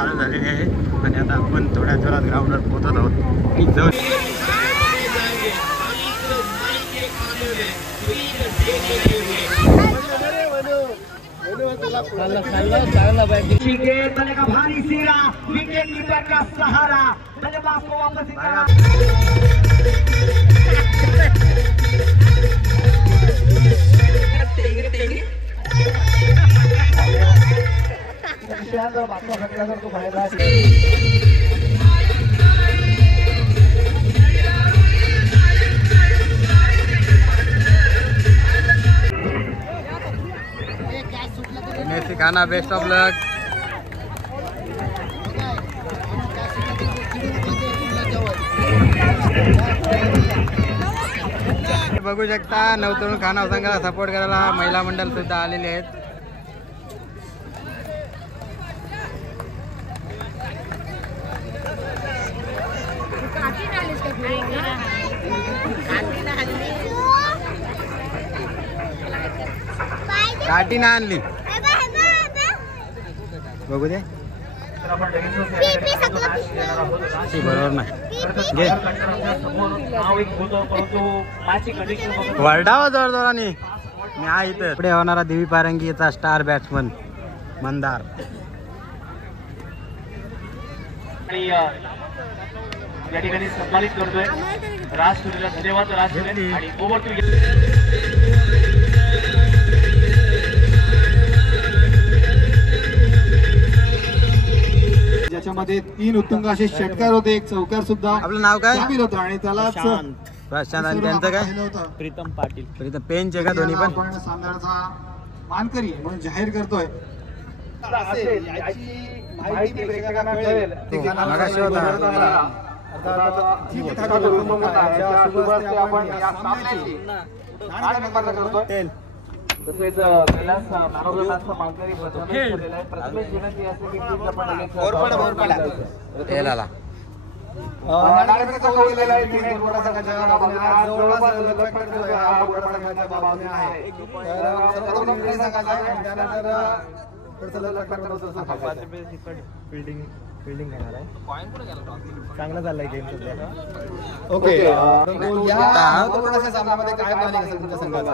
चालू झालेली आहे आणि आता आपण थोड्या जोरात ग्राउंडवर पोहोचत आहोत. भारी सीरा विकेट कीपर का सहारा बल्लेबाज को वापस खाना बेस्ट ऑफ लक. बघू शकता नवतरुण खाना संघाला सपोर्ट करायला महिला मंडळ सुद्धा आलेले आहेत. काठी ना आणली बघू दे बरोबर नाही वरडावा जोर जोराने. मी आहे इथं. पुढे होणारा देवी पारंगीचा स्टार बॅट्समन मंदार. या ठिकाणी सन्मानित करतोय राज सूर्यला. धन्यवाद राज सूर्य. आणि ओव्हर टू ज्याच्यामध्ये 3 उत्तुंग असे षटकार होते, एक चौकार सुद्धा. आपलं नाव काय होतं आणि त्यालाच प्रशांत आणि त्यांचं काय प्रीतम पाटील. प्रीतम पेंच आहे का दोन्ही पण. आपण सामन्याचा मानकरी म्हणून जाहीर करतोय. माहिती प्रेक्षकांना मिळेल. मगाशी होता तसेच मानकरी फिल्डिंग घेणार आहे. चांगला चाललाय गेम सध्या. ओके. या सामन्यामध्ये काय प्लॅनिंग असेल तुमच्या संघाचा?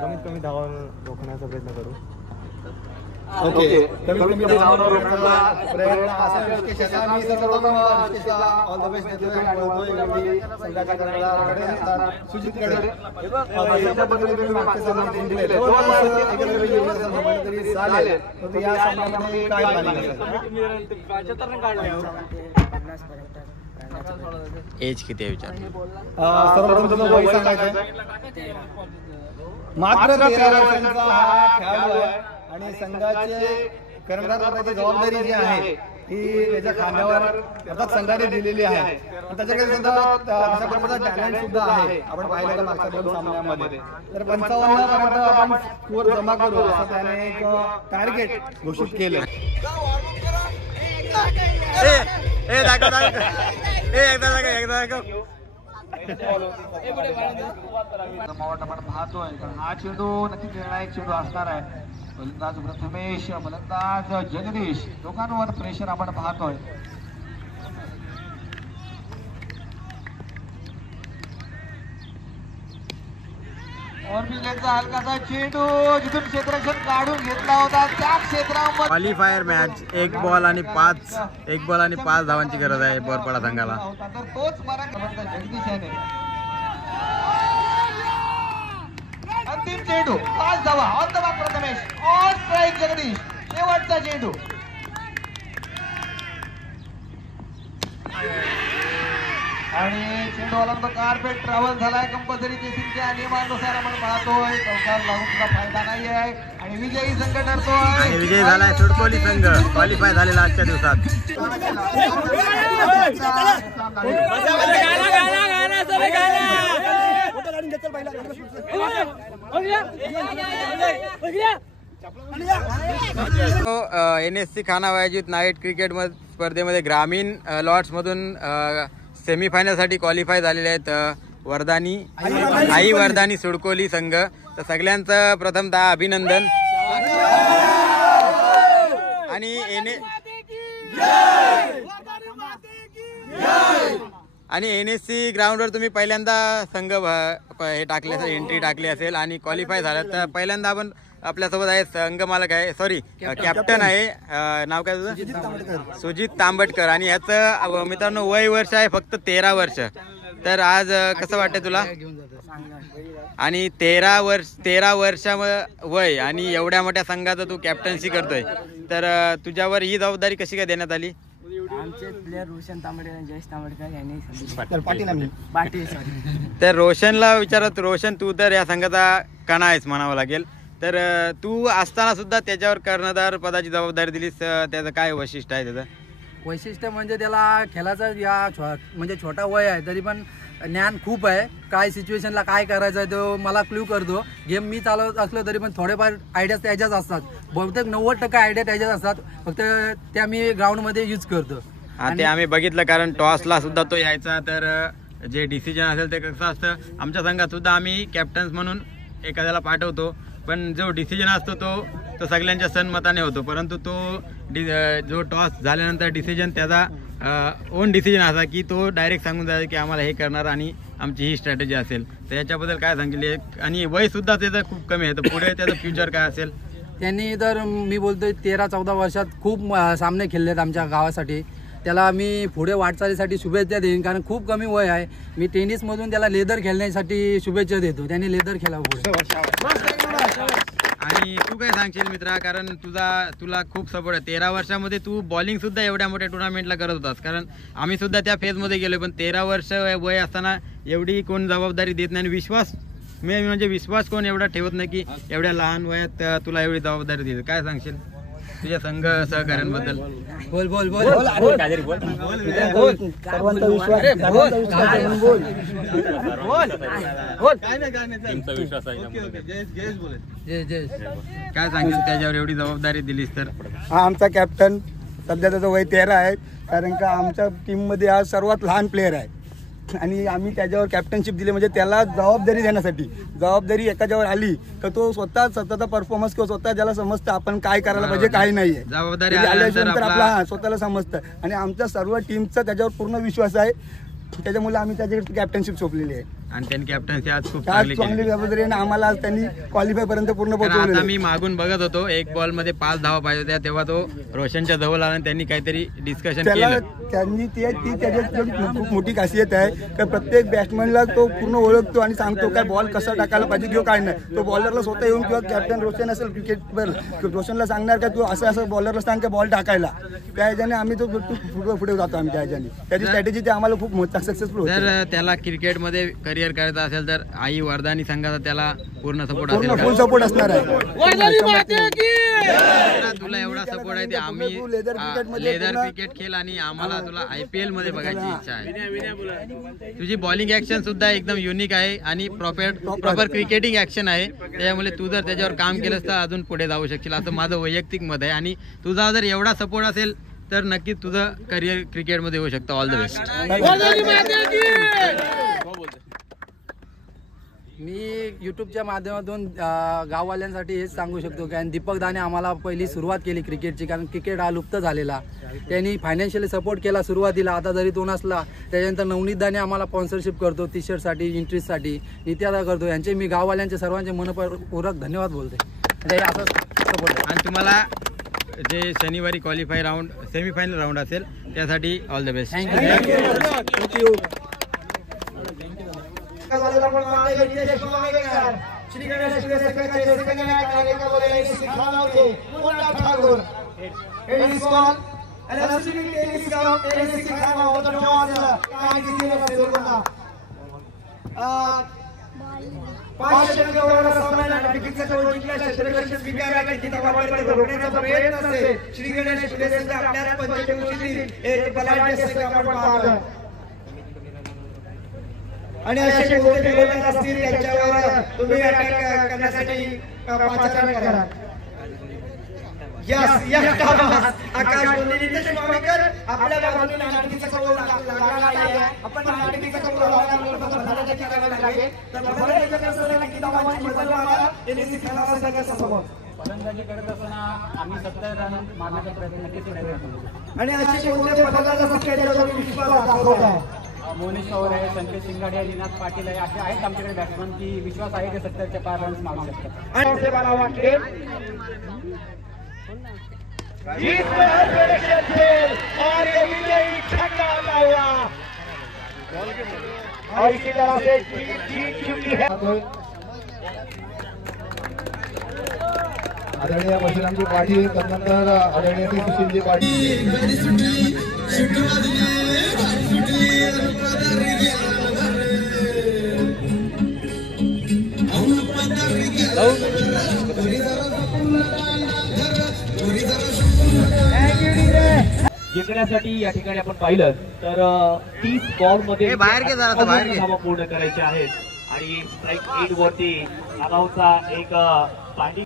कमीत कमी धावा रोखण्याचा प्रयत्न करू. ओके. कमीत कमी धावा रोखण्याचा प्रयत्न असेल. मी सर्वप्रथम ऑल द बेस्ट देतोय आणि बोलतोय संघाच्या कर्णधार सुजित कडे. अशा पद्धतीने तुम्ही मागच्या सामन्यात जिंकले. एकत्र येऊन सामना तरी चालेल. तर या सामन्यामध्ये काय प्लॅनिंग असेल? एज किती आहे विचार. सर्वप्रथम तुमचं वय सांगायचं. मात्र 13 वर्षांचा हा खेळाडू आहे आणि संघाचे कर्णधार करण्याची जबाबदारी जी आहे ही त्याच्या खांद्यावर अर्थात संघाने दिलेली आहे. त्याच्याकडे सुद्धा तशा प्रकारचा टॅलेंट सुद्धा आहे. आपण पाहिलं मागच्या 2 सामन्यांमध्ये. तर 55 पर्यंत आपण स्कोअर जमा करू असं त्याने एक टार्गेट घोषित केलं. आपण पाहतोय कारण हा चेंडू नक्की निर्णायक चेंडू असणार आहे. फलंदाज प्रथमेश, फलंदाज जगदीश दोघांवर प्रेशर आपण पाहतोय. हलकासा चेंडू जिथून क्षेत्ररक्षण काढून घेतला होता त्या क्षेत्रामध्ये क्वालिफायर मॅच. एक बॉल आणि 5 धावांची गरज आहे बोरपाडा संघाला. तर तोच जगदीश याने अंतिम चेंडू 5 धावा on the mark Prathamesh. On strike Jagdish. शेवटचा चेंडू आणि चेंडूला कार्पेट ट्रॅव्हल झालाय. कंपल्सरी चेसिंगच्या नियमानुसार आपण पाहतोय चौकार लागून सुद्धा फायदा नाही आहे आणि विजयी संघ ठरतोय. आणि विजयी झालाय सुडकोली संघ. क्वालिफाय झालेला आजच्या दिवसात. NSC खाना आयोजित नाईट क्रिकेट स्पर्धेमध्ये ग्रामीण लॉट्स मधून सेमीफायनल साठी क्वालिफाय झालेले आहेत आई वर्धानी सुडकोली संघ. तर सगळ्यांचं प्रथमतः अभिनंदन. आणि आणि NSC ग्राउंडवर तुम्ही पहिल्यांदा संघ हे टाकले असेल, एंट्री टाकली असेल आणि क्वालिफाय झालं. तर पहिल्यांदा आपण आपल्यासोबत आहे संघ मालक आहे, सॉरी कॅप्टन आहे, नाव काय तुझं? सुजित तांबटकर. आणि ह्याचं मित्रांनो वय वर्ष आहे फक्त 13 वर्ष. तर आज कसं वाटतंय तुला? आणि 13 वर्ष वय आणि एवढ्या मोठ्या संघाचं तू कॅप्टन्सी करतोय, तर तुझ्यावर ही जबाबदारी कशी काय देण्यात आली? आमचे प्लेयर रोशन तांबडे, जयेश तांबडकर यांनी पाटील तर रोशनला विचारत, रोशन तू तर या संघाचा कणा आहेस म्हणावं लागेल. तर तू असताना सुद्धा त्याच्यावर कर्णधार पदाची जबाबदारी दिलीस, त्याचं काय वैशिष्ट्य आहे? त्याचं वैशिष्ट्य म्हणजे त्याला खेळाचा म्हणजे छोटा वय आहे तरी पण ज्ञान खूप आहे. काय सिच्युएशनला काय करायचं आहे तो मला क्ल्यू करतो. गेम मी चालवत असलो तरी पण थोडेफार आयडियाज त्याच्याच असतात. बहुतेक 90% आयडिया त्याच्याच असतात, फक्त त्या मी ग्राउंडमध्ये यूज करतो. ते आम्ही बघितलं, कारण टॉसला सुद्धा तो यायचा. तर जे डिसिजन असेल ते कसं असतं, आमच्या संघात सुद्धा आम्ही कॅप्टन्स म्हणून एखाद्याला पाठवतो, पण जो डिसिजन असतो तो सगळ्यांच्या सन्मताने होतो. परंतु तो जो टॉस झाल्यानंतर डिसिजन त्याचा ओन डिसिजन असा की तो डायरेक्ट सांगून जायचा की आम्हाला हे करणार आणि आमची ही स्ट्रॅटेजी असेल. तर याच्याबद्दल काय सांगितले? आणि वय सुद्धा त्याचं खूप कमी आहे, तर पुढे त्याचं फ्युचर काय असेल? त्यांनी तर मी बोलतोय 13-14 वर्षात खूप सामने खेळलेत आमच्या गावासाठी. त्याला मी पुढे वाटचालीसाठी शुभेच्छा देईन, कारण खूप कमी वय आहे. मी टेनिसमधून त्याला लेदर खेळण्यासाठी शुभेच्छा देतो, त्यांनी लेदर खेळावं पुढे. आणि तू काय सांगशील मित्रा, कारण तुला खूप सपोर्ट आहे. 13 वर्षामध्ये तू बॉलिंग सुद्धा एवढ्या मोठ्या टुर्नामेंटला करत होतास, कारण आम्ही सुद्धा त्या फेजमध्ये गेलो. पण 13 वर्ष वय असताना एवढी कोण जबाबदारी देत नाही, आणि विश्वास म्हणजे विश्वास कोण एवढा ठेवत नाही की एवढ्या लहान वयात तुला एवढी जबाबदारी देते. काय सांगशील तुझ्या संघ सहकार्यांबद्दल? बोल बोल बोल काय सांगशील त्याच्यावर एवढी जबाबदारी दिलीस तर? हा आमचा कॅप्टन, सध्या त्याचं वय 13 आहे, कारण का आमच्या टीममध्ये हा सर्वात लहान प्लेअर आहे आणि आम्ही त्याच्यावर कॅप्टनशिप दिली म्हणजे त्याला जबाबदारी देण्यासाठी. जबाबदारी एकाच्यावर आली तर तो स्वतःचा परफॉर्मन्स किंवा स्वतः ज्याला समजतं आपण काय करायला पाहिजे काय नाहीये, जबाबदारी आल्यानंतर आपला स्वतःला समजतं. आणि आमच्या सर्व टीमचा त्याच्यावर पूर्ण विश्वास आहे, त्याच्यामुळे आम्ही त्याच्याकडे कॅप्टनशिप सोपलेली आहे. आणि त्यांनी कॅप्टन्सी आज खूप चांगली जबाबदारी आहे. आम्हाला त्यांनी क्वालिफाय पर्यंत पूर्ण पोहोचवलं. आता मी मागून बघत होतो, एक बॉल मध्ये 5 धावा पाहिजे होत्या, तेव्हा तो रोशनच्या जवळ आला आणि त्यांनी काहीतरी डिस्कशन केलं. त्यांनी ती त्याच्यात खूप मोठी खासियत आहे की प्रत्येक बॅट्समॅनला तो पूर्ण ओळखतो आणि सांगतो काय बॉल कसा टाकायला पाहिजे किंवा काय नाही. तो बॉलरला स्वतः येऊन किंवा कॅप्टन रोशन असेल क्रिकेटवर रोशनला सांगणार का तू असं बॉलरला सांग का बॉल टाकायला. त्या ह्याच्याने आम्ही तो पुढे जातो. आम्ही त्या ह्याच्याने त्याची स्ट्रॅटेजी ते आम्हाला खूप सक्सेसफुल होतं. जर त्याला क्रिकेटमध्ये करिअर करायचं असेल तर आई वर्धानी संघाचा त्याला पूर्ण सपोर्ट पूर्ण असेल फुल का? सपोर्ट असणार आहे. तुला एवढा सपोर्ट आहे ते आम्ही लेदर क्रिकेट खेळ आणि आम्हाला तुला IPL मध्ये बघायची इच्छा आहे. तुझी बॉलिंग ऍक्शन सुद्धा एकदम युनिक आहे आणि प्रॉपर क्रिकेटिंग ऍक्शन आहे. त्यामुळे तू जर त्याच्यावर काम केलंस तर अजून पुढे जाऊ शकशील असं माझं वैयक्तिक मत आहे. आणि तुझा जर एवढा सपोर्ट असेल तर नक्कीच तुझं करिअर क्रिकेटमध्ये होऊ शकतं. All the best. मी यूट्यूबच्या माध्यमातून गाववाल्यांसाठी हेच सांगू शकतो कारण दीपक दाने आम्हाला पहिली सुरुवात केली क्रिकेटची, कारण क्रिकेट हा लुप्त झालेला. त्यांनी फायनान्शियली सपोर्ट केला सुरुवातीला, आता जरी तो नसला. त्याच्यानंतर नवनीत दाने आम्हाला स्पॉन्सरशिप करतो टी शर्टसाठी, इंटरेस्टसाठी, नित्यादा करतो. यांचे मी गाववाल्यांचे सर्वांचे मनपूर्वक धन्यवाद बोलते. म्हणजे असं सपोर्ट. आणि तुम्हाला जे शनिवारी क्वालिफाय राऊंड सेमीफायनल राऊंड असेल त्यासाठी all the best. Thank you. Shri Ganesh संघाचे ठाकूर श्री गणेश आणि असे कोणते गोलंदाज असतील त्यांच्यावर तुम्ही अटॅक करण्यासाठी पाचारण करा. आकाश नितेश मावेकर आपल्या बाजूने नाटकीचा कौल लागला आहे. आपण नाटकीचा कौल फलंदाजी करत असताना आम्ही 70 रन मारण्याचा प्रयत्न नक्कीच करायचा आणि असे कोणते फलंदाज असतात ज्याच्यावर विश्वास दाखवत आहे. मोनिश पवार आहे, संकेत शिंगाडे आहे, निनाद पाटील आहे, असे आहेत आमच्याकडे बॅट्समन की विश्वास आहे की 70च्या पार रन्स मागू शकतात. आदरणीय मशिरामजी पाटील, त्यानंतर आदरणीय सुशीलजी पाटील. जिंकण्यासाठी या ठिकाणी आपण पाहिलं तर 30 बॉल मध्ये धावा पूर्ण करायच्या आहेत आणि स्ट्राईक 8 वरती आगाऊचा एक पाणी.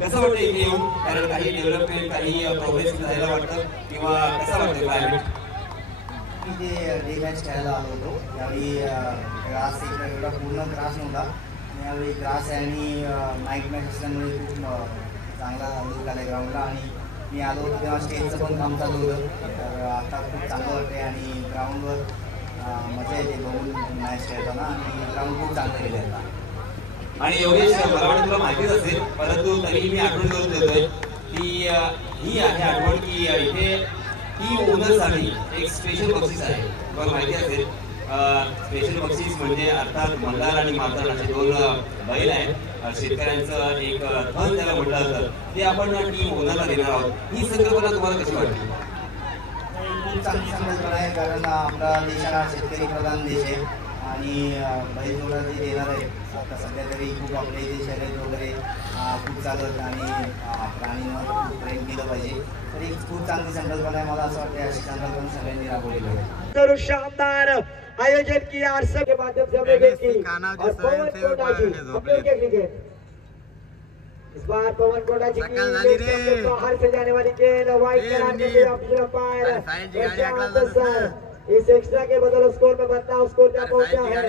कसं वाटतं इथे येऊन, कारण काही डेव्हलपमेंट काही प्रोग्रेस झालेला वाटतं किंवा कसं वाटतं क्लायमेट? मी जे डे मॅच खेळायला आलो होतो त्यावेळी ग्रास एवढा पूर्ण ग्रास नव्हता. यावेळी ग्रास आहे आणि नाईट मॅच असल्यामुळे खूप चांगला लुक आला ग्राउंडला. आणि मी आलो होतो तेव्हा स्टेजचं पण काम चालू होतं, तर आता खूप चांगलं वाटते आणि ग्राउंडवर मजा येते बघून मॅच खेळताना आणि ग्राउंड खूप चांगलं केलं आहे. आणि एवढेच मला वाटतं तुला माहितीच असेल, परंतु तरीही मी आठवण करून देतोय की ही आहे आठवण की इथे टीम ओनरसाठी एक स्पेशल बक्षीस आहे. तुम्हाला माहिती असेल, स्पेशल बक्षीस म्हणजे अर्थात मल्हार आणि मारताड असे 2 बैल आहेत. शेतकऱ्यांचं एक धन त्याला म्हटलं जातं, ते आपण टीम ओनरला देणार आहोत. ही संकल्पना तुम्हाला कशी वाटते? खूप चांगली संकल्पना आहे, कारण आपला देश हा शेतकरी प्रधान देश आहे आणि बैलजोडा जे देणार आहे आता सध्या तरी खूप आपल्या इथे शर्यत वगैरे खूप चालत आणि प्राणींवर खूप प्रेम केलं पाहिजे. तर ही खूप चांगली संकल्पना आहे. मला असं वाटतं अशी संकल्पना सगळ्यांनी राबवली पाहिजे. शानदार आयोजन किया आरसा के माध्यम से हमने देखी और पवन कोटा जी अपने क्रिकेट इस बार पवन कोटा जी की बाहर से जाने वाली गेंद वाइड करार के लिए ऑप्शन अंपायर इस एक्स्ट्रा के बदल स्कोर में बदलाव स्कोर क्या पहुंचा है.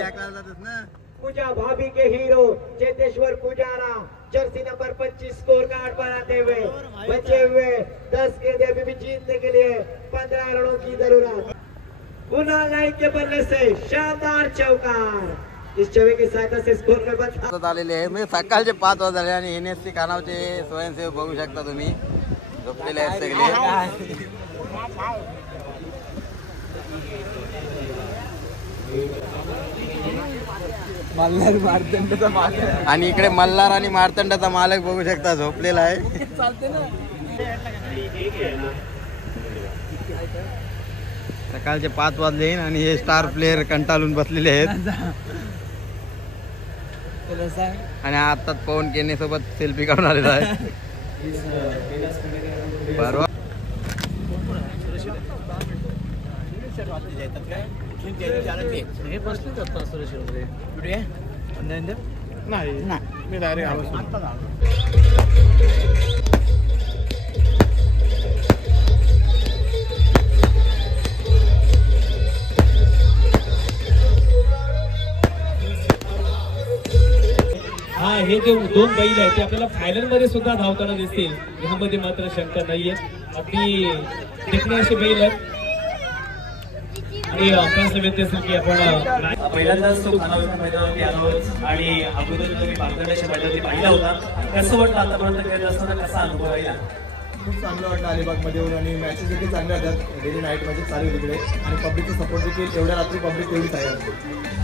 पूजा भाभी के hero Cheteshwar Pujara jersey number 25 score card बनाते हुए बचे हुए 10 गेंदें अभी भी जीतने के लिए 15 रनों की जरूरत. पुनः लाइन के बनने से शानदार चौकार. इस चौके की सहायता से स्कोर में बदलाव आलेले आहे. म्हणजे सकाळचे 5 वाजले आणि NSC खानावचे स्वयंसेवक बघू शकता तुम्ही, झोपलेले आहेत सगळे. आणि इकडे मल्हार आणि मार्तंडाचा मालक बघू शकता झोपलेला आहे. सकाळचे 5 वाजले आणि हे स्टार प्लेयर कंटाळून बसलेले आहेत. आणि आता पवन केने सोबत सेल्फी काढून आलेला आहे. परवा मी डायरेक्ट हा हे जे 2 बैल आहेत ते आपल्याला फायनल मध्ये सुद्धा धावताना दिसतील, यामध्ये मात्र शंका नाहीये. अगदी देखणे असे बैल आहेत आणि आपल्याला माहिती असेल की आपण पहिल्यांदाच तो खानावळच्या मैदानावरती आलो आणि अगोदर तुम्ही मार्तंडाच्या मैदानावरती पाहिला होता. कसं वाटतं आतापर्यंत खेळत असताना, कसा अनुभव राहिला? खूप चांगलं वाटलं अलिबागमध्ये येऊन आणि मॅचेस देखील चांगले राहतात. डेली नाईट मॅचेस चालू तिकडे आणि पब्लिकचा सपोर्ट देखील एवढ्या रात्री पब्लिक तेवढी तयार असते.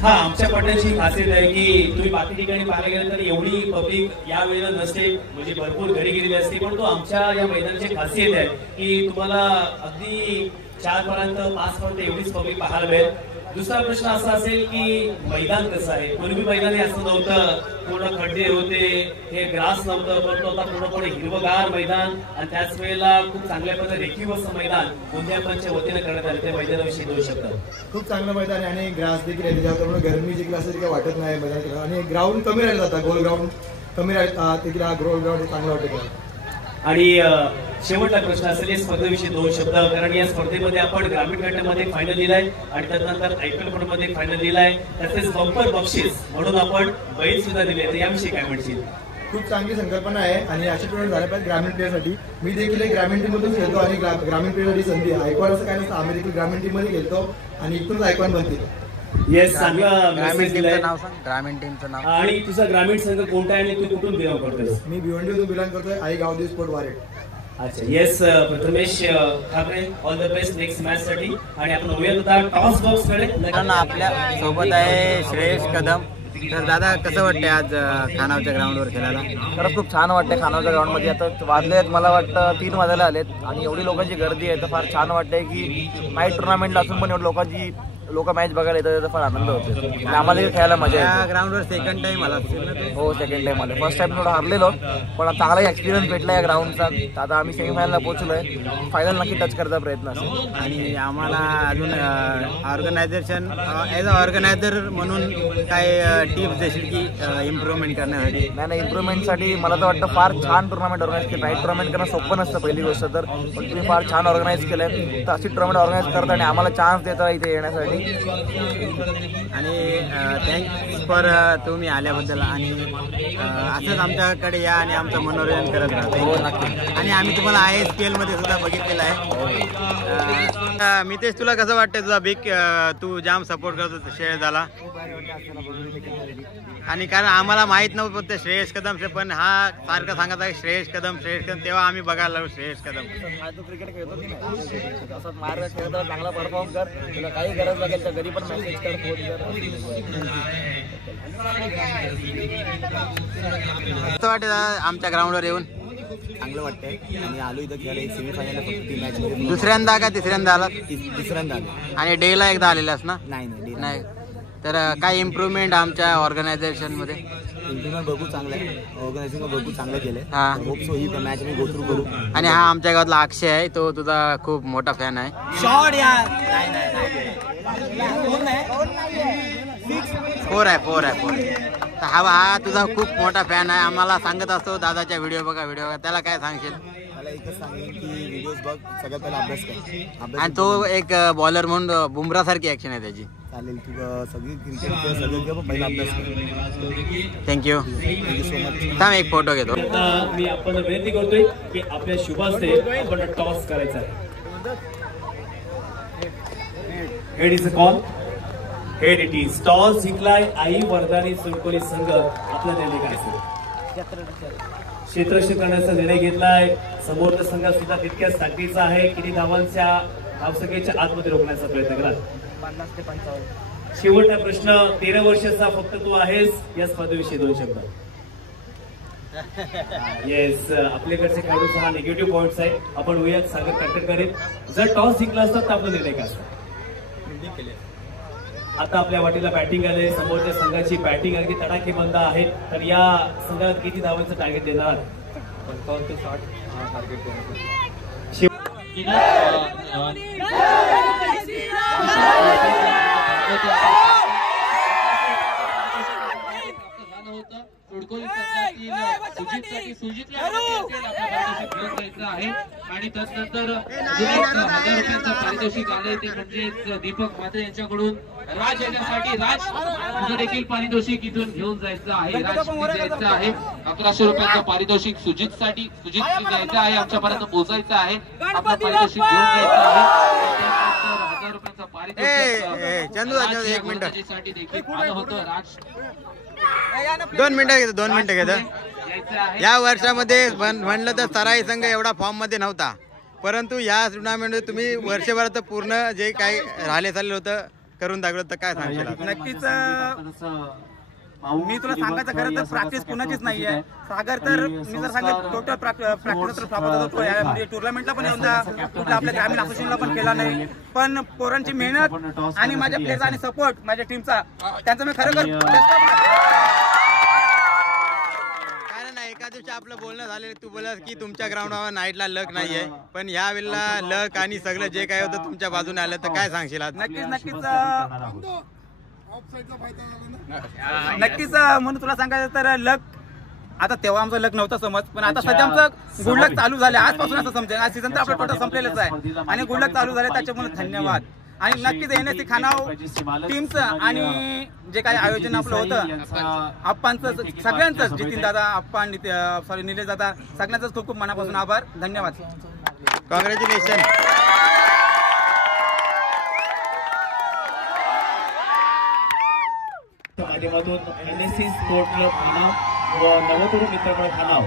हा आमच्या पट्ट्याची खासियत आहे की तुम्ही बाकी ठिकाणी पाहायला गेलं तर एवढी पब्लिक या वेळेला नसते, म्हणजे भरपूर घरी गेलेली असते. पण तो आमच्या या मैदानाची खासियत आहे की तुम्हाला अगदी 4 पर्यंत 5 पर्यंत एवढीच पब्लिक पाहायला मिळेल. दुसरा प्रश्न असा असेल की मैदान कसं आहे. पूर्वी मैदान असं नव्हतं, पूर्ण खड्डे होते, हे ग्रास नव्हतं, परंतु आता पूर्णपणे हिरवगार मैदान आणि त्याच वेळेला खूप चांगल्या प्रकारे रेखीव असं मैदान गोंदियाच्या वतीनं करण्यात आलं. त्या मैदानाविषयी 2 शब्द. खूप चांगलं मैदान आहे आणि ग्रास देखील आहे, त्याच्यामुळे गरमी देखील असेल काही वाटत नाही मैदान. आणि ग्राउंड कमी राहिलं जातं, गोल ग्राउंड कमी राहतात, देखील हा गोल ग्राउंड चांगला वाटत. आणि शेवटचा प्रश्न असेल या स्पर्धेविषयी 2 शब्द, कारण या स्पर्धेमध्ये आपण ग्रामीण गटामध्ये फायनल दिलाय आणि त्यानंतर IPL मध्ये फायनल दिलाय. तसेच बंपर बक्षीस म्हणून आपण बैल सुद्धा दिले, तर याविषयी काय म्हणशील? खूप चांगली संकल्पना आहे आणि अशा टुर्नामेंट झाल्या पाहिजे ग्रामीण प्लेयरसाठी. मी देखील एक ग्रामीण टीममधून खेळतो आणि ग्रामीण प्लेयरसाठी संधी आहे. आयकॉन असं काय नसतं, आम्ही देखील ग्रामीण टीममध्ये खेळतो आणि इथूनच आयकॉन बनतील. येस, चांगला ग्रामीण मेसेज दिलाय. टीमचं नाव सांग, ग्रामीण टीमचं नाव. आणि तुझा ग्रामीण संघ कोणता आहे आणि तू कुठून बिलॉंग करतोस? मी भिवंडीतून बिलॉंग करतोय, आई गावदेवी स्पोर्ट वारेट. अच्छा, yes Prathamesh Thackeray, all the best next match साठी. आणि आपण वळूयात आता टॉस बॉक्स कडे. कारण आपल्या सोबत आहे श्रेयस कदम. तर दादा कसं वाटतंय आज खानावच्या ग्राउंडवर खेळायला? खरंच खूप छान वाटते खानावच्या ग्राउंडमध्ये. आता वाजले आहेत मला वाटतं 3 वाजायला आलेत आणि एवढी लोकांची गर्दी आहे तर फार छान वाटतंय की नाईट टुर्नामेंटला असून पण एवढी लोक मॅच बघायला येतात त्याचा फार आनंद होतो आणि आम्हाला खेळायला मजा या येते. ग्राउंडवर सेकंड टाइम आला असेल ना तू? हो, सेकंड टाइम आले. फर्स्ट टाइम थोडं हरलेलो पण चांगला एक्सपिरियन्स भेटला या ग्राउंडचा. आता आम्ही सेमीफायनलला पोहोचलोय, फायनल नक्की टच करण्याचा प्रयत्न असेल. आणि आम्हाला अजून ऑर्गनायझेशन ॲज अ ऑर्गनायझर म्हणून काय टिप्स देशील की इम्प्रूव्हमेंट करण्यासाठी? नाही, इम्प्रूव्हमेंटसाठी मला तर वाटतं फार छान टुर्नामेंट ऑर्गनाईज केलं. नाईट टुर्नामेंट करणं सोपं नसतं पहिली गोष्ट तर, पण तुम्ही फार छान ऑर्गनाईज केलंय. तर अशी टुर्नामेंट ऑर्गनाईज करता आणि आम्हाला चान्स देता इथे येण्यासाठी. आणि थँक्स फॉर तुम्ही आल्याबद्दल. आणि असंच आमच्याकडे या आणि आमचं मनोरंजन करत राहतो. हो, नक्की. आणि आम्ही तुम्हाला ISPL मध्ये सुद्धा बघितलेलं आहे. मितेश, तुला कसं वाटतं? तुझा बिग तू जाम सपोर्ट करतो शेअर झाला. आणि कारण आम्हाला माहित नव्हतं फक्त श्रेयस कदमचे, पण हा सारखं सांगत आहे श्रेयस कदम, तेव्हा आम्ही बघायला लागलो श्रेयस कदम. तू क्रिकेट खेळतो की नाही? असं मार्ग खेळतो, चांगला परफॉर्म कर. तुला काही गरज लागेल तर घरी पण मेसेज कर, फोन कर. कसं वाटतं आमच्या ग्राउंडवर येऊन? चांगलं वाटतंय आणि आलो इथं खेळायला. सेमीफायनल फक्त 3 मॅच मध्ये दुसऱ्यांदा का तिसऱ्यांदा आला? तिसऱ्यांदा आलो. आणि डेला एकदा आलेलास ना? नाही. तर काय इम्प्रूव्हमेंट आमच्या ऑर्गनायझेशन मध्ये? इम्प्रुव्हमेंट भरपूर चांगलं आहे. ऑर्गनायझेशन भरपूर चांगलं केलंय. हा. होप सो ही मॅच मी गो थ्रू करू. आणि हा आमच्या गावातला अक्षय आहे, तो तुझा खूप मोठा फॅन आहे. शॉट यार. फोर आहे. तर हा तुझा खूप मोठा फॅन आहे. आम्हाला सांगत असतो दादाच्या व्हिडिओ बघा. त्याला काय सांगशील? मला एकच सांगेन की व्हिडिओज बघ, सगळ्यात पहिला अभ्यास कर. आणि तो एक बॉलर म्हणून बुमरा सारखी ऍक्शन आहे त्याची. चालेल, तू सगळी क्रिकेट सगळं पण पहिला अभ्यास कर. Thank you so much. थांब एक फोटो घेतो. आता मी आपण विनंती करतोय की आपल्या शुभास्ते आपण टॉस करायचा आहे. Head is a call. Head it is. Toss जिंकलाय आई वर्धानी सुडकोली संघ. आपला निर्णय काय असेल? क्षेत्ररक्षण करण्याचा निर्णय घेतलाय. समोरचा संघ सुद्धा तितक्याच ताकदीचा आहे. किती धावांच्या धावसंख्येच्या आतमध्ये रोखण्याचा प्रयत्न करा. 50 ते 55. शेवटचा प्रश्न. 13 वर्षाचा फक्त तू आहेस. या स्पर्धेविषयी 2 शब्द. येस, आपल्याकडचे खेळाडूचा हा निगेटिव्ह पॉइंट्स आहे. आपण उयात सागर कंटेक्ट करेल. जर टॉस जिंकला असता तर आपला निर्णय काय असतो? आता आपल्या वाटीला बॅटिंग आले. समोरच्या संघाची बॅटिंग अगदी तडाखेबंद आहे. तर या संघाला किती धावांचं टार्गेट देणार? 55 ते 60 टार्गेट देणार. सुडकोली संघातील सुजितला आपल्या आहे. आणि त्यानंतर 1000 रुपयांचा पारितोषिक आले ते म्हणजे दीपक मात्रे यांच्याकडून. राज येण्यासाठी राज देखील पारितोषिक इथून घेऊन जायचं आहे. राज जायचं आहे. 1100 रुपयांचं पारितोषिक सुजितसाठी. सुजित जायचं आहे, आमच्यापर्यंत पोहोचायचं आहे. आपलं पारितोषिक घेऊन जायचं आहे. 1000 रुपयांचं पारितोषिक एक मिनिट. साठी देखील आलं होतं. राज 2 मिनिटं घेतो. या वर्षामध्ये म्हणलं तर सराई संघ एवढा फॉर्म मध्ये नव्हता, परंतु या टुर्नामेंटमध्ये तुम्ही वर्षभरात पूर्ण जे काही राहिले चाललं होतं करून दाखवलं. तर काय सांगशील? नक्कीच मी तुला सांगायचं खरं तर प्रॅक्टिस कुणाचीच नाहीये. सागर तर मी जर सांगत टोटल प्रॅक्टिस टुर्नामेंटला पण येऊन कुठल्या आपल्या ग्रामीण असोसिएशनला पण केला नाही. पण पोरांची मेहनत आणि माझ्या प्लेयरचा आणि सपोर्ट माझ्या टीमचा त्यांचं मी खरं एका दिवशी आपलं बोलणं झालेलं. तू बोललास की तुमच्या ग्राउंडवर नाईटला लक नाहीये, पण या वेळेला लक आणि सगळं जे काय होतं तुमच्या बाजूने आलं. तर काय सांगशील? नक्कीच म्हणून तुला सांगायचं तर लक आता तेव्हा आमचं लक नव्हतं समज, पण आता सध्या आमचं गुडलक चालू झाले. आजपासून असं समजेल. आज सीझन तर आपलं टोटल संपलेलंच आहे आणि गुडलक चालू झाले, त्याच्यामुळे धन्यवाद. आणि नक्कीच NSC खानाव टीमचं आणि जे काही आयोजन आपलं होतं आप्पांचं सगळ्यांचंच, जितीन दादा आप्पा सॉरी निलेश दादा सगळ्यांचंच खूप खूप मनापासून आभार, धन्यवाद. कॉंग्रॅच्युलेशन. माध्यमातून NSC स्पोर्ट क्लब खानाव व नवतरुण मित्रमंडळ खानाव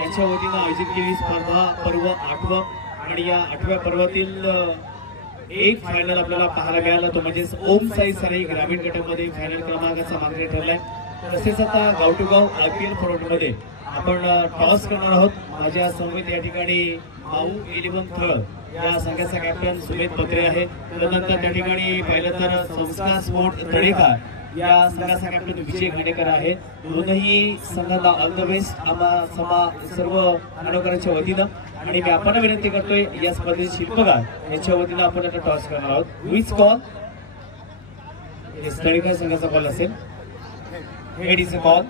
यांच्या वतीनं आयोजित केलेली स्पर्धा पर्व 8वं आणि या 8व्या पर्वातील एक फायनल आपल्याला पाहायला मिळाला, तो म्हणजे ओम साई सराई ग्रामीण गटामध्ये फायनल क्रमांकाचा मागणी ठरलाय. तसेच आता गाव टू गाव IPL फॉर्मॅटमध्ये आपण टॉस करणार आहोत. माझ्या समवेत या ठिकाणी माऊ 11 थळ या संघाचा कॅप्टन सुमेध पत्रे आहे. त्यानंतर त्या ठिकाणी पाहिलं तर संस्कार स्पोर्ट तळेका या संघाचा कॅप्टन विजय घाणेकर आहे. दोनही संघाला ऑल द बेस्ट आम्हा सर्व खानोकरांच्या वतीनं. आणि मी आपण विनंती करतोय या स्पर्धेचे शिल्पकार यांच्या वतीनं आपण आता टॉस करणार आहोत. विच कॉल तळेकर संघाचा कॉल असेल. Head is a call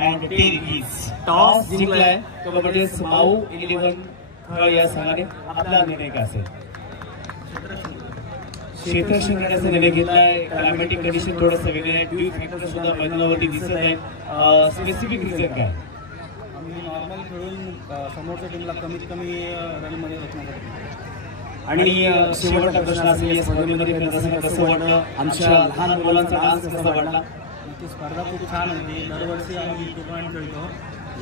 and tail is toss जिंकलाय तो म्हणजे माऊ 11 या संघाने. आपला निर्णय काय असेल? क्षेत्ररक्षण करण्याचा निर्णय घेतलाय. क्लायमॅटिक कंडिशन थोडंसं वेगळं आहे. ड्यू फॅक्टर सुद्धा मैदानावरती दिसत आहे. स्पेसिफिक रिझन काय? आम्ही नॉर्मल खेळून समोरच्या टीमला कमीत कमी रनमध्ये रोखण्यासाठी. आणि शेवटचा प्रश्न असेल, या स्पर्धेमध्ये खेळताना कसं वाटलं? आमच्या लहान मुलांचा डान्स कसा वाटला? ती स्पर्धा खूप छान होती. दरवर्षी आम्ही टुर्नामेंट खेळतो.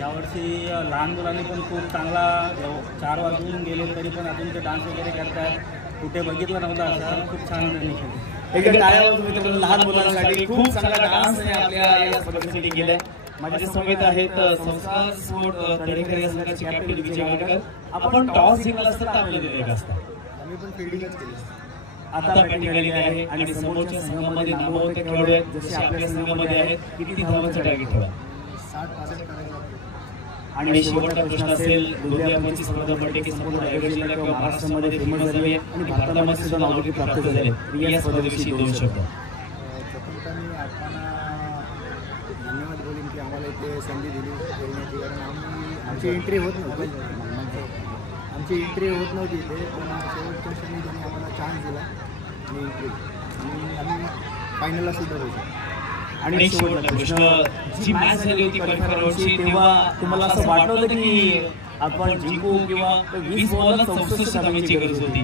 यावर्षी लहान मुलांनी पण खूप चांगला 4 वाजून गेले तरी पण अजून ते डान्स वगैरे करतात. कुठे बघितलं नव्हतं असं. खूप छान होतं. लहान मुलांसाठी खूप चांगला डान्स आपल्या या स्पर्धेसाठी केलाय. माझ्या समवेत आहेत संस्कार स्पोर्ट तळेकर या संघाचे कॅप्टन विजय घाणेकर. आपण टॉस जिंकला असता तर आपल्या निर्णय असता. आम्ही पण फिल्डिंगच केली. आता बॅटिंग आहे आणि समोरच्या संघामध्ये नामवंत खेळाडू आहेत जसे आपल्या संघामध्ये आहेत. किती धावांचा टार्गेट ठेवला? 60% करायचं. आणि शेवटचा प्रश्न असेल, गोंदियाची स्पर्धा पडली की संपूर्ण रायगड जिल्हा किंवा महाराष्ट्रामध्ये फेमस झाली आहे आणि भारतामध्ये सुद्धा नावलौकिक प्राप्त झाले. या स्पर्धेविषयी 2 शब्द. प्रथमतः मी आप्पांना धन्यवाद बोलीन की आम्हाला इथे संधी दिली खेळण्याची. कारण आमची एंट्री होत नव्हती इथे, पण शेवटच्या क्षणी त्यांनी आम्हाला चान्स दिला आणि एंट्री आणि आम्ही फायनलला सुद्धा होतो. आणि शेवटचा प्रश्न, जी मॅच झाली होती क्वालिफायरची तेव्हा तुम्हाला असं वाटलं होतं की आपण जिंकू किंवा 20 बॉलला 64 धावांची गरज होती?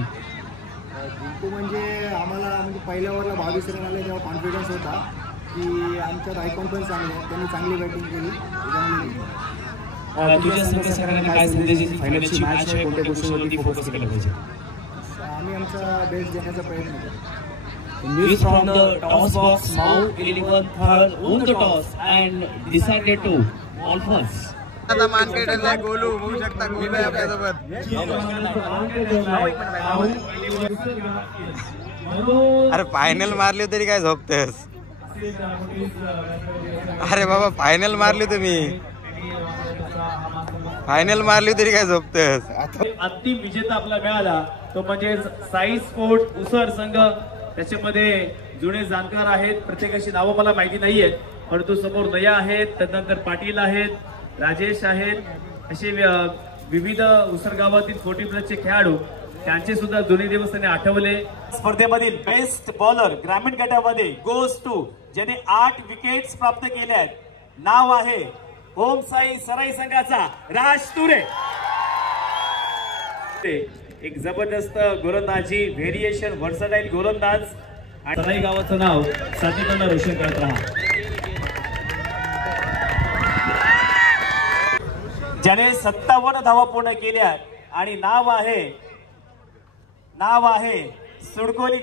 जिंकू म्हणजे आम्हाला म्हणजे पहिल्या ओव्हरला 22 रन आले तेव्हा कॉन्फिडन्स होता की आमच्यात आयकॉन पण चांगले आहेत. त्यांनी चांगली बॅटिंग केली. तुझ्या संघासाठी काय संदेश? फायनलची मॅच आहे, कोणत्या गोष्टीवरती फोकस केला पाहिजे? आम्ही आमचा बेस्ट देण्याचा प्रयत्न करतो. News from the toss box. Mau 11 third won the toss and decided to ball first. आता मानके ठरलाय. गोलू होऊ शकता. गोलू आहे आपल्यासोबत. अरे फायनल मारली तरी काय झोपतेस? अरे बाबा फायनल मारली तुम्ही, फायनल मारली तरी काय झोपतेस? अंतिम विजेता आपला मिळाला तो म्हणजे साई स्पोर्ट उसर संघ. त्याच्यामध्ये जुने जाणकार आहेत. प्रत्येकाची नावं मला माहिती नाहीये, परंतु समोर नया आहेत, त्यानंतर पाटील आहेत, राजेश आहेत, असे विविध उसर गावातील 40+ खेळाडू त्यांचे सुद्धा जुने दिवस त्यांनी आठवले. स्पर्धेमधील बेस्ट बॉलर ग्रामीण गटामध्ये गोज टू ज्याने 8 विकेट्स प्राप्त केल्या आहेत. नाव आहे ओम साई सराई संघाचा राज तुरे. एक जबरदस्त गोलंदाजी, व्हेरिएशन, व्हर्सटाईल गोलंदाज आणि सराई गावाचं नाव सातत्यानं रोशन करत राहा. ज्याने 57 धावा पूर्ण केल्या आणि नाव आहे सुडकोली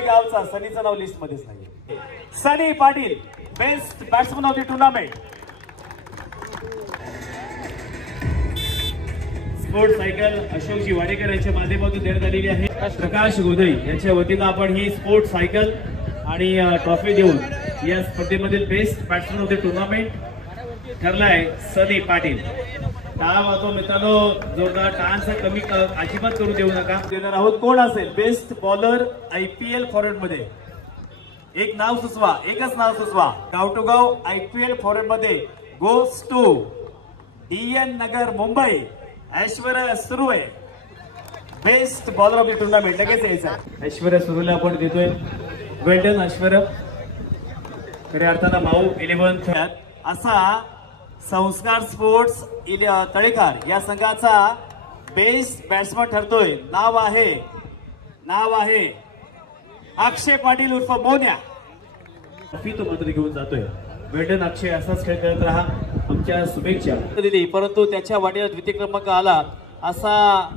गावचा सनीचं नाव लिस्ट मध्येच नाही. Sunny Patil best batsman of the tournament. Sport cycle अशोकजी वाडेकर यांच्या माध्यमातून देण्यात आलेली आहे. प्रकाश गोदई यांच्या वतीनं आपण ही स्पोर्ट सायकल आणि ट्रॉफी देऊन या स्पर्धेमधील best batsman of the tournament ठरलाय सनी पाटील. टाळा वाजवा मित्रांनो, जोरदार टाळांचा कमी अजिबात करू देऊ नका. देणार आहोत कोण असेल बेस्ट बॉलर IPL फॉर्मॅट मध्ये? एकच नाव सुचवा. गाव टू गाव IPL फॉर्मॅट मध्ये goes to DN Nagar Mumbai Aishwarya Suruve. Best bowler of the tournament लगेच यायचा. ऐश्वर्या सुरूला आपण देतोय. Well done Aishwarya. खऱ्या अर्थानं भाऊ 11 असा संस्कार स्पोर्ट्स तळेकर या संघाचा बेस्ट बॅट्समन ठरतोय. नाव आहे अक्षय पाटील उर्फ मोन्या. तो मात्र घेऊन जातोय. वेल्डन अक्षय असाच खेळ करत राहा. आमच्या शुभेच्छा दिली, परंतु त्याच्या वाटेला द्वितीय क्रमांक आला. असा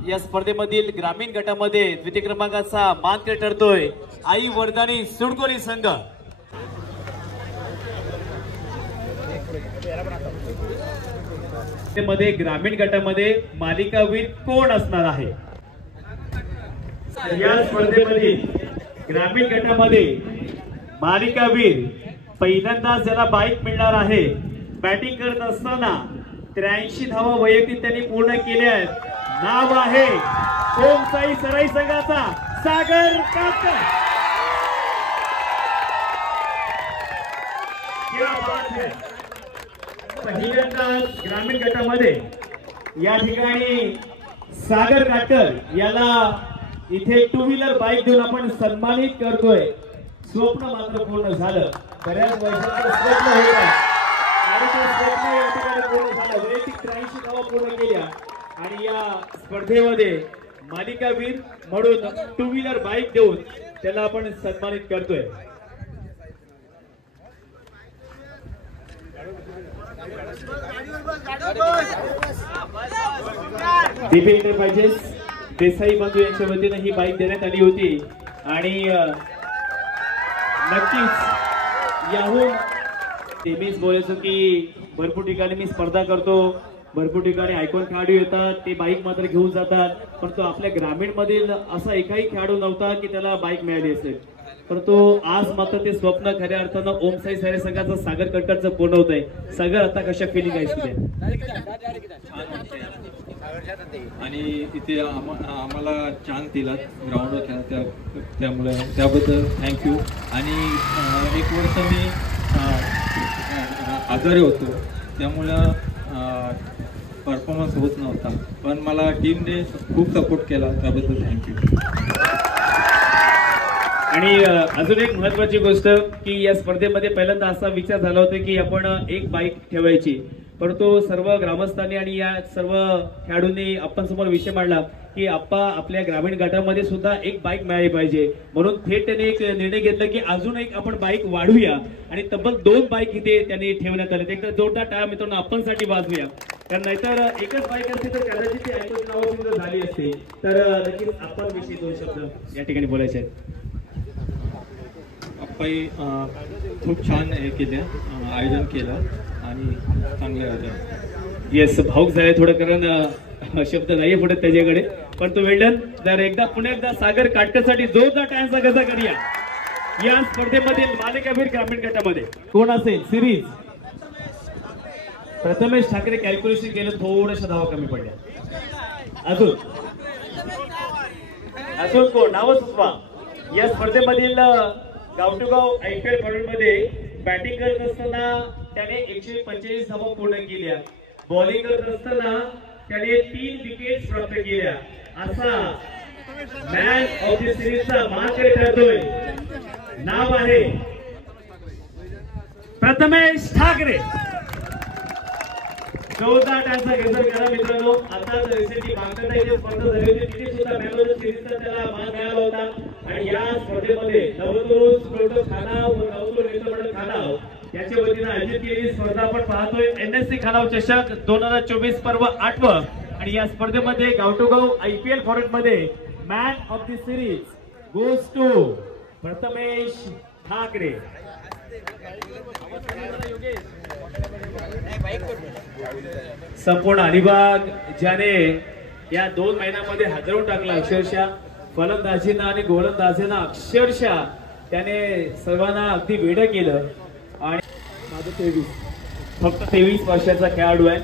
या स्पर्धेमधील ग्रामीण गटामध्ये द्वितीय क्रमांकाचा मानकरी ठरतोय आई वर्धानी सुडकोली संघ. मध्ये ग्रामीण गटामध्ये मालिकावीर कोण असणार आहे? या स्पर्धेमध्ये ग्रामीण गटामध्ये मालिकावीर पहिल्यांदाच ज्याला बाईक मिळणार आहे. बॅटिंग करत असताना 83 धावा वैयक्तिक त्यांनी पूर्ण केल्या आहेत. नाव आहे ओम साई सराई संघाचा सागर काटकर. पहिल्यांदाच ग्रामीण गटामध्ये या ठिकाणी सागर काटकर याला इथे 2 व्हीलर बाईक देऊन आपण सन्मानित करतोय. स्वप्न मात्र पूर्ण झालं. बऱ्याच वर्षांचं स्वप्न होतं आणि ते स्वप्न या ठिकाणी पूर्ण झालं. वैयक्तिक 83 धावा पूर्ण केल्या आणि या स्पर्धेमध्ये मालिकावीर म्हणून 2 व्हीलर बाईक देऊन त्याला आपण सन्मानित करतोय. दीपी एंटरप्राइजेस देसाई बंधू यांच्या वतीने ही बाईक देण्यात आली होती आणि नक्कीच याहून मीच बोलायचो की भरपूर ठिकाणी मी स्पर्धा करतो, भरपूर ठिकाणी आयकॉन खेळाडू येतात, ते बाईक मात्र घेऊन जातात, परंतु आपल्या ग्रामीण मधील असा एकही खेळाडू नव्हता की त्याला बाईक मिळाली असेल. परंतु आज मात्र ते स्वप्न खऱ्या अर्थानं ओम साई सराई संघाचं सागर कटकरचं पूर्ण होत आहे. सागर आता कशा फिलिंग आहे तुझ्या? आणि इथे आम्हाला चान्स दिला ग्राउंडवर खेळा, त्यामुळे त्याबद्दल थँक्यू. आणि 1 वर्ष मी आजारी होतो, त्यामुळं परफॉर्मन्स होत नव्हता, पण मला टीमने खूप सपोर्ट केला, त्याबद्दल थँक्यू. आणि अजून एक महत्वाची गोष्ट की या स्पर्धेमध्ये पहिल्यांदा असा विचार झाला होता की आपण एक बाईक ठेवायची, परंतु सर्व ग्रामस्थांनी आणि या सर्व खेळाडूंनी आपण समोर विषय मांडला की आपल्या ग्रामीण गटामध्ये सुद्धा एक बाईक मिळाली पाहिजे. म्हणून थेट त्यांनी एक निर्णय घेतला की अजून एक आपण बाईक वाढवूया आणि तब्बल 2 बाईक इथे त्यांनी ठेवण्यात आले. एकदा जोरदार टाळ्या मित्रांनो आपण साठी वाजवूया, कारण नाहीतर एकच बाईक असते तर कदाचित ती ऐकून नावाची झाली असते. तर नक्कीच आपण विषयी 2 शब्द या ठिकाणी बोलायचे आहेत. आप्पाई खूप छान हे केलं, आयोजन केलं आणि चांगलं आयोजन. येस, भाऊक झाले थोडं, कारण शब्द नाही पुढे त्याच्याकडे, पण तो वेल्डन. जर एकदा पुन्हा एकदा सागर काटकरसाठी जोरदार टाळ्यांचा गजा करूया. या स्पर्धेमधील मालिकावीर ग्रामीण गटामध्ये कोण असेल? सिरीज प्रथमेश ठाकरे कॅल्क्युलेशन केलं, थोड्याशा धावा कमी पडल्या. अजून कोण? नाव सुचवा. या स्पर्धेमधील गाव टू गाव IPL फॉर्मॅटमध्ये बॅटिंग करत असताना त्याने 145 धावा पूर्ण केल्या, बॉलिंग करत असताना त्याने 3 विकेट्स प्राप्त केल्या. असा मॅन ऑफ द सिरीजचा मानकरी ठरतोय. नाव आहे प्रथमेश ठाकरे. जोरदार टाळ्यांचा गजर करा मित्रांनो. आता रिसेंटली मागच्या इथे स्पर्धा झाली होती, तिथे सुद्धा मॅन ऑफ द सिरीजचा त्याला मान मिळाला होता. आणि या स्पर्धेमध्ये नवतोष प्रोटो खानाव व नवतोष मित्रमंडळ खानाव याच्या वतीने आयोजित केलेली स्पर्धा आपण पाहतोय. NSC खानाव चषक 2024 पर्व 8व. आणि या स्पर्धेमध्ये गाव टू गाव IPL फॉर्मॅटमध्ये man of the series goes to Prathamesh Thackeray. संपूर्ण अलिबाग ज्याने या 2 महिन्यामध्ये हादरवून टाकला, अक्षरशः फलंदाजीना आणि गोलंदाजीना अक्षरशः त्याने सर्वांना अगदी वेडं केलं. आणि माझं 23, फक्त 23 वर्षाचा खेळाडू आहे.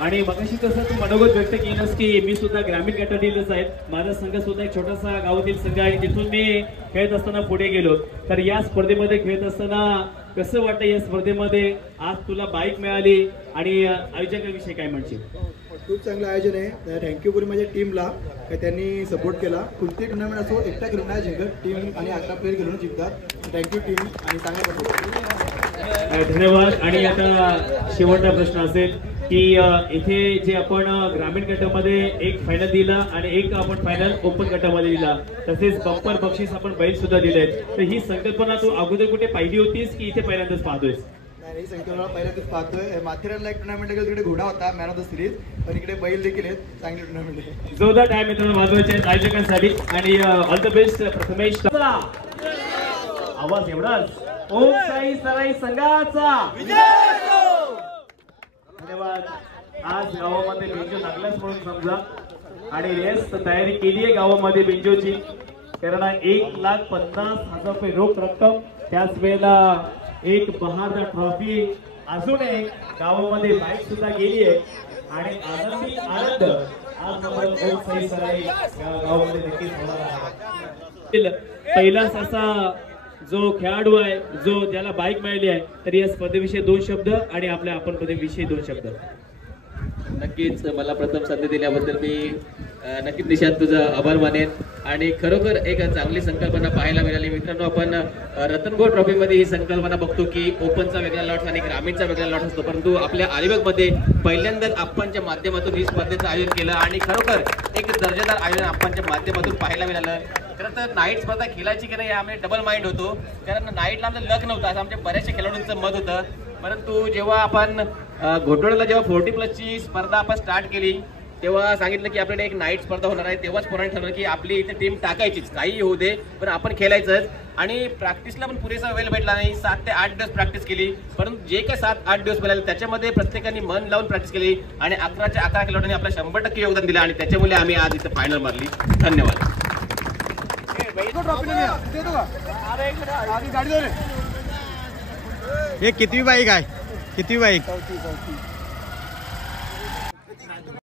आणि मगाशी कसं तू मनोगत व्यक्त केलंस की मी सुद्धा ग्रामीण गटातीलच आहे, माझा संघ सुद्धा एक छोटासा गावातील संघ आहे, तिथून मी खेळत असताना पुढे गेलो. तर या स्पर्धेमध्ये खेळत असताना कसं वाटतं? या स्पर्धेमध्ये आज तुला बाईक मिळाली आणि आयोजकांविषयी काय म्हणशील? खूप चांगलं आयोजन आहे. थँक्यू पूर्ण माझ्या टीमला का त्यांनी सपोर्ट केला. कोणती टुर्नामेंट असो एकटा खेळून नाही जिंकत, टीम आणि 11 प्लेयर खेळून जिंकतात. थँक्यू टीम आणि चांगला सपोर्ट. धन्यवाद. आणि आता शेवटचा प्रश्न असेल की इथे जे आपण ग्रामीण गटामध्ये एक फायनल दिला आणि एक आपण फायनल ओपन गटामध्ये दिला, तसेच बंपर बक्षीस आपण बैल सुद्धा दिलेत, तर ही संकल्पना तू अगोदर कुठे पाहिली होतीस की इथे पहिल्यांदाच पाहतोयस? नाही, संकल्पना पहिल्यांदाच पाहतोय. माथेरानला एक टुर्नामेंट गेलो, तिकडे घोडा होता मॅन ऑफ द सिरीज, पण इकडे बैल देखील आहेत. चांगली टुर्नामेंट आहे. जोरदार टाइम मित्रांनो वाजवायचे आहेत आयोजकांसाठी आणि ऑल द बेस्ट प्रथमेश. आवाज एवढाच. ओम साई सराई संघाचा धन्यवाद. आज गावामध्ये बेंजो लागलाच म्हणून समजा आणि रेस तयारी केली आहे गावामध्ये बेंजोची, कारण 1,50,000 रुपये रोख रक्कम, त्याच वेळेला एक बहादर ट्रॉफी, अजून एक गावामध्ये बाईक सुद्धा गेली आहे आणि आनंदी आनंद आज ओम साई सराई गावामध्ये नक्कीच होणार आहे. पहिलाच असा जो खेळाडू आहे जो ज्याला बाईक मिळाली आहे, तर या स्पर्धेविषयी 2 शब्द आणि आपल्या आपण स्पर्धेविषयी 2 शब्द. नक्कीच मला प्रथम संधी दिल्याबद्दल मी नक्कीच निशांत तुझा आभार मानेन आणि खरोखर एक चांगली संकल्पना पाहायला मिळाली. मित्रांनो, आपण रतनगो ट्रॉफीमध्ये ही संकल्पना बघतो की ओपनचा वेगळा लॉट आणि ग्रामीणचा वेगळा लॉट असतो, परंतु आपल्या अलिबागमध्ये पहिल्यांदाच आपणच्या माध्यमातून ही स्पर्धेचं आयोजन केलं आणि खरोखर एक दर्जेदार आयोजन आपणच्या माध्यमातून पाहायला मिळालं. खरं तर नाईट स्पर्धा खेळायची की नाही यामध्ये डबल माइंड होतो, कारण नाईटला आमचं लक नव्हतं असं आमच्या बऱ्याचशा खेळाडूंचं मत होतं. परंतु जेव्हा आपण घोटवड्याला जेव्हा 40+ स्पर्धा आपण स्टार्ट केली तेव्हा सांगितलं की आपल्याकडे एक नाईट स्पर्धा होणार आहे. तेव्हाच पोरांनी ठरवलं की आपली इथे टीम टाकायचीच, काही होऊ दे पण आपण खेळायचंच. आणि प्रॅक्टिसला पण पुरेसा वेळ भेटला नाही. 7 ते 8 दिवस प्रॅक्टिस केली, परंतु जे काही 7-8 दिवस मिळाले त्याच्यामध्ये प्रत्येकाने मन लावून प्रॅक्टिस केली आणि 11च्या 11 खेळाडूंनी आपलं 100% योगदान दिलं आणि त्याच्यामुळे आम्ही आज इथे फायनल मारली. धन्यवाद. हे कितवी बाईक आहे? कितवी बाईक? चौथी.